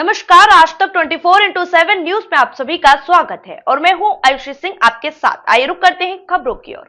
नमस्कार, आज तक 24/7 न्यूज में आप सभी का स्वागत है और मैं हूं आयुषी सिंह आपके साथ। आइए रुक करते हैं खबरों की ओर।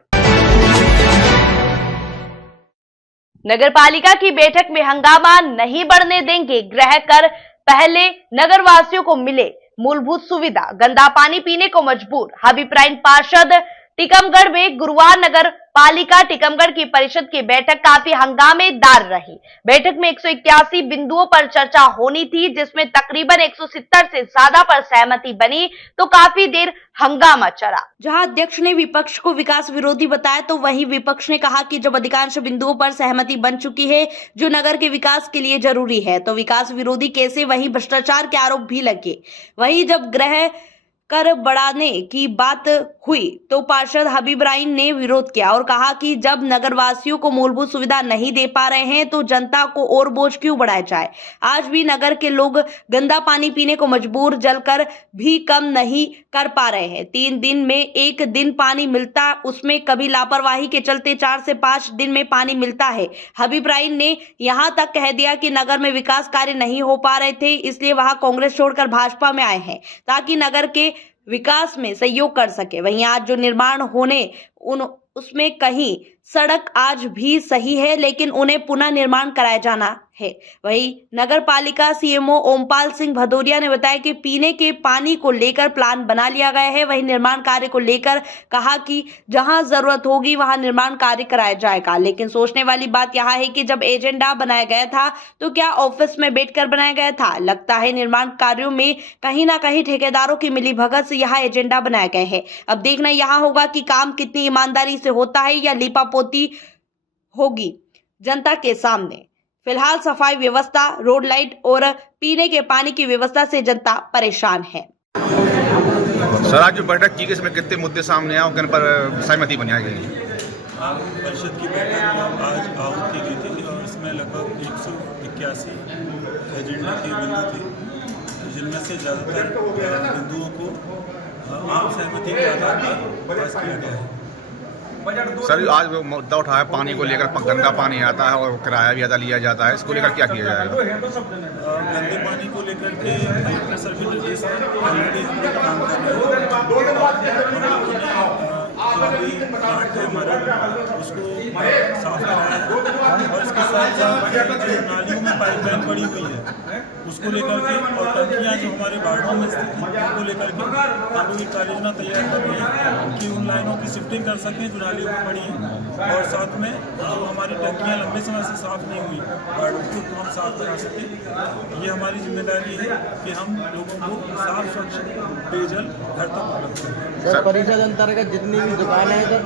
नगर पालिका की बैठक में हंगामा नहीं बढ़ने देंगे गृह कर, पहले नगर वासियों को मिले मूलभूत सुविधा, गंदा पानी पीने को मजबूर। हबीबराइन पार्षद टीकमगढ़ में गुरुवार नगर पालिका टीकमगढ़ की परिषद की बैठक काफी हंगामेदार रही। बैठक में 181 बिंदुओं पर चर्चा होनी थी, जिसमें तकरीबन 170 से ज्यादा पर सहमति बनी तो काफी देर हंगामा चला। जहां अध्यक्ष ने विपक्ष को विकास विरोधी बताया तो वहीं विपक्ष ने कहा कि जब अधिकांश बिंदुओं पर सहमति बन चुकी है जो नगर के विकास के लिए जरूरी है तो विकास विरोधी कैसे। वहीं भ्रष्टाचार के आरोप भी लगे। वहीं जब गृह कर बढ़ाने की बात हुई तो पार्षद हबीबराइन ने विरोध किया और कहा कि जब नगरवासियों को मूलभूत सुविधा नहीं दे पा रहे हैं तो जनता को और बोझ क्यों बढ़ाया जाए। आज भी नगर के लोग गंदा पानी पीने को मजबूर, जलकर भी कम नहीं कर पा रहे हैं। 3 दिन में 1 दिन पानी मिलता, उसमें कभी लापरवाही के चलते 4 से 5 दिन में पानी मिलता है। हबीबराइन ने यहां तक कह दिया कि नगर में विकास कार्य नहीं हो पा रहे थे, इसलिए वहां कांग्रेस छोड़कर भाजपा में आए हैं ताकि नगर के विकास में सहयोग कर सके। वहीं आज जो निर्माण होने उसमें कहीं सड़क आज भी सही है लेकिन उन्हें पुनः निर्माण कराया जाना है। वहीं नगर पालिका सीएमओ ओमपाल सिंह भदौरिया ने बताया कि पीने के पानी को लेकर प्लान बना लिया गया है। वहीं निर्माण कार्य को लेकर कहा कि जहां जरूरत होगी वहां निर्माण कार्य कराया जाएगा। लेकिन सोचने वाली बात यह है कि जब एजेंडा बनाया गया था तो क्या ऑफिस में बैठकर बनाया गया था। लगता है निर्माण कार्यों में कहीं ना कहीं ठेकेदारों की मिलीभगत से यह एजेंडा बनाया गया है। अब देखना यह होगा कि काम कितनी ईमानदारी से होता है या लीपापोती होगी जनता के सामने। फिलहाल सफाई व्यवस्था, रोड लाइट और पीने के पानी की व्यवस्था से जनता परेशान है। सर, आज जो बैठक की गई इसमें कितने मुद्दे सामने आए उन पर सहमति बनाई गई? परिषद की बैठक में आज आहूत की गई थी और इसमें लगभग 181 एजेंडा के बिंदु थे, जिनमें से ज़्यादातर बिंदुओं को आम सहमति के आधार पर पास किया गया है। सर, आज मुद्दा उठाया पानी को लेकर, गंदा पानी आता है और किराया भी ज़्यादा लिया जाता है, इसको लेकर क्या किया जाएगा? गंदे पानी को लेकर के प्रेशर के निर्देश पर ऑलरेडी हम लोग काम कर रहे हैं। जो अभी प्लांट है हमारा उसको साफ कराया है और इसके साथ साथ जो नालियों में पाइपलाइन पड़ी हुई है उसको लेकर के और टंकियाँ जो हमारे वार्डों में स्थित हैं उनको लेकर के हम लोग एक कार्ययोजना तैयार कर रहे हैं कि उन लाइनों की शिफ्टिंग कर सकें जो नालियों में पड़ी हैं और साथ में जो हमारी टंकियाँ लंबे समय से साफ नहीं हुई वार्डों को तो हम साफ करा सकें। ये हमारी जिम्मेदारी है कि हम लोगों को साफ स्वच्छ पेयजल घर तक उपलब्ध करें। सर, परिषद अंतर्गत जितनी भी दुकानें हैं सर,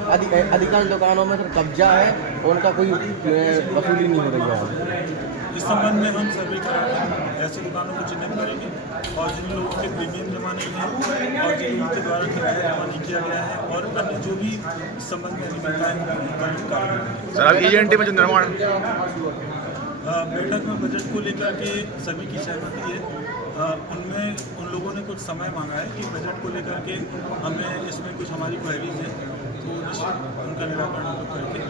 अधिकांश दुकानों में सर कब्जा है, उनका कोई वसूली नहीं हो रही है। इस संबंध में हम सर्वे कराकर ऐसे दुकानों को चिन्हित करेंगे और जिन लोगों के प्रीमियम जमा नहीं है और जिन लोगों के द्वारा किराया जमा नहीं किया गया है और अन्य जो भी इस संबंध में अनियमितताएं हैं। सर, अब एजेंडे में जो निर्माण बैठक में बजट को लेकर के सभी की सहमति है। उनमें उन लोगों ने कुछ समय मांगा है कि बजट को लेकर के हमें इसमें कुछ हमारी क्वेरीज है तो उनका निराकरण करके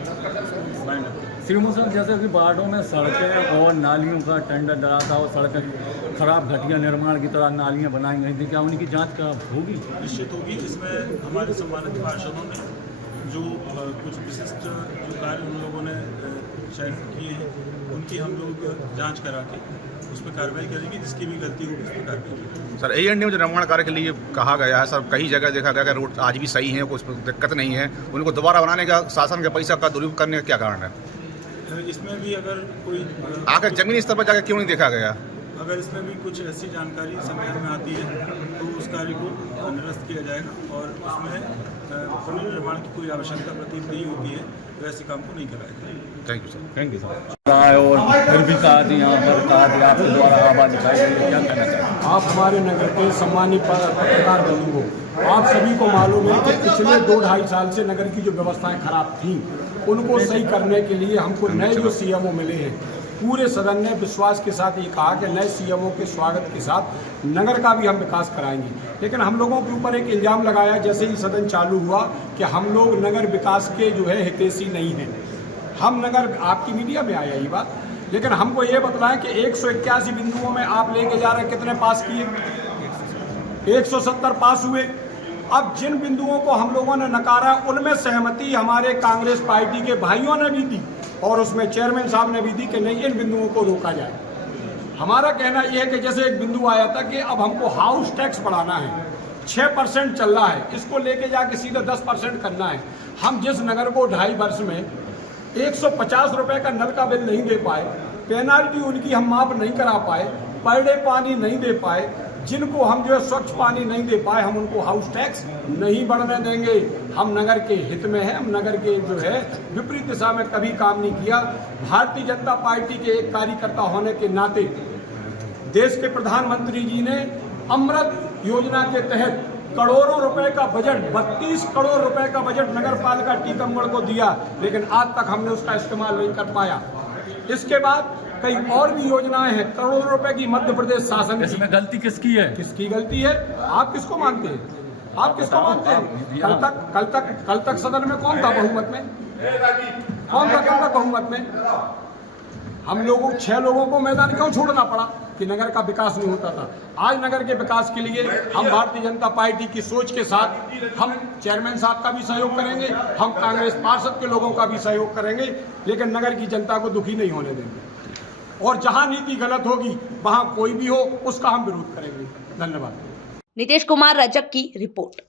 फाइंड अप करें। सीएमओ साहब, जैसे कि वार्डों में सड़कें और नालियों का टेंडर डरा था और सड़कें खराब घटिया निर्माण की तरह नालियाँ बनाई गई थी, क्या उनकी जांच का होगी? निश्चित होगी। इसमें हमारे सम्मानित पार्षदों ने जो कुछ विशिष्ट जो कार्य उन लोगों ने चयन किए हैं उनकी हम लोग जांच करा के उस पर कार्रवाई करेंगे, जिसकी भी गलती होगी उस पर कार्रवाई करेंगे। सर, एजेंडे में जो निर्माण कार्य के लिए कहा गया है सर, कई जगह देखा गया कि रोड आज भी सही है, कुछ दिक्कत नहीं है, उनको दोबारा बनाने का शासन के पैसा का दुरुपयोग करने का क्या कारण है? इसमें भी अगर कोई आकर जमीनी स्तर पर जाकर क्यों नहीं देखा गया? अगर इसमें भी कुछ ऐसी जानकारी संज्ञान में आती है तो उस कार्य को निरस्त किया जाएगा और उसमें पुनर्निर्माण की कोई आवश्यकता प्रतीत नहीं होती है तो ऐसे काम को नहीं कराया जाएगा। Thank you sir. Thank you sir. और फिर भी कहा थी यहाँ पर आपके द्वारा आवाज दिखाई गई, क्या कहना चाहिए? आप हमारे नगर के सम्मानित पत्रकार बंधु हो, आप सभी को मालूम है कि पिछले 2-2.5 साल से नगर की जो व्यवस्थाएं खराब थीं उनको सही करने के लिए हमको नए जो सीएमओ मिले हैं, पूरे सदन ने विश्वास के साथ ये कहा कि नए सीएमओ के स्वागत के साथ नगर का भी हम विकास कराएंगे। लेकिन हम लोगों के ऊपर एक इल्ज़ाम लगाया जैसे ही सदन चालू हुआ कि हम लोग नगर विकास के जो है हितैषी नहीं हैं। हम नगर, आपकी मीडिया में आया ये बात लेकिन हमको ये बतलाएं कि 181 बिंदुओं में आप लेके जा रहे हैं, कितने पास किए? 170 पास हुए। अब जिन बिंदुओं को हम लोगों ने नकारा उनमें सहमति हमारे कांग्रेस पार्टी के भाइयों ने भी दी और उसमें चेयरमैन साहब ने भी दी कि नहीं, इन बिंदुओं को रोका जाए। हमारा कहना यह है कि जैसे एक बिंदु आया था कि अब हमको हाउस टैक्स बढ़ाना है, 6% चल रहा है, इसको लेके जाके सीधे 10% करना है। हम जिस नगर को 2.5 वर्ष में 150 रुपए का नल का बिल नहीं दे पाए, पेनाल्टी उनकी हम माफ नहीं करा पाए, पर डे पानी नहीं दे पाए, जिनको हम जो है स्वच्छ पानी नहीं दे पाए, हम उनको हाउस टैक्स नहीं बढ़ने देंगे। हम नगर के हित में हैं, हम नगर के जो है विपरीत दिशा में कभी काम नहीं किया। भारतीय जनता पार्टी के एक कार्यकर्ता होने के नाते देश के प्रधानमंत्री जी ने अमृत योजना के तहत करोड़ों रुपए का बजट, 32 करोड़ रुपए का बजट नगर पालिका टीकमगढ़ को दिया, लेकिन आज तक हमने उसका इस्तेमाल नहीं कर पाया। इसके बाद कई और भी योजनाएं हैं, करोड़ों रुपए की मध्य प्रदेश शासन की। इसमें गलती किसकी है? किसकी गलती है? आप किसको मानते हैं? आप किसको मानते हैं? कल तक सदन में कौन था बहुमत में? कौन था कल तक बहुमत में? हम लोगों 6 लोगों को मैदान क्यों छोड़ना पड़ा कि नगर का विकास नहीं होता था? आज नगर के विकास के लिए हम भारतीय जनता पार्टी की सोच के साथ हम चेयरमैन साहब का भी सहयोग करेंगे, हम कांग्रेस पार्षद के लोगों का भी सहयोग करेंगे, लेकिन नगर की जनता को दुखी नहीं होने देंगे। और जहां नीति गलत होगी वहां कोई भी हो उसका हम विरोध करेंगे। धन्यवाद। नीतीश कुमार रजक की रिपोर्ट।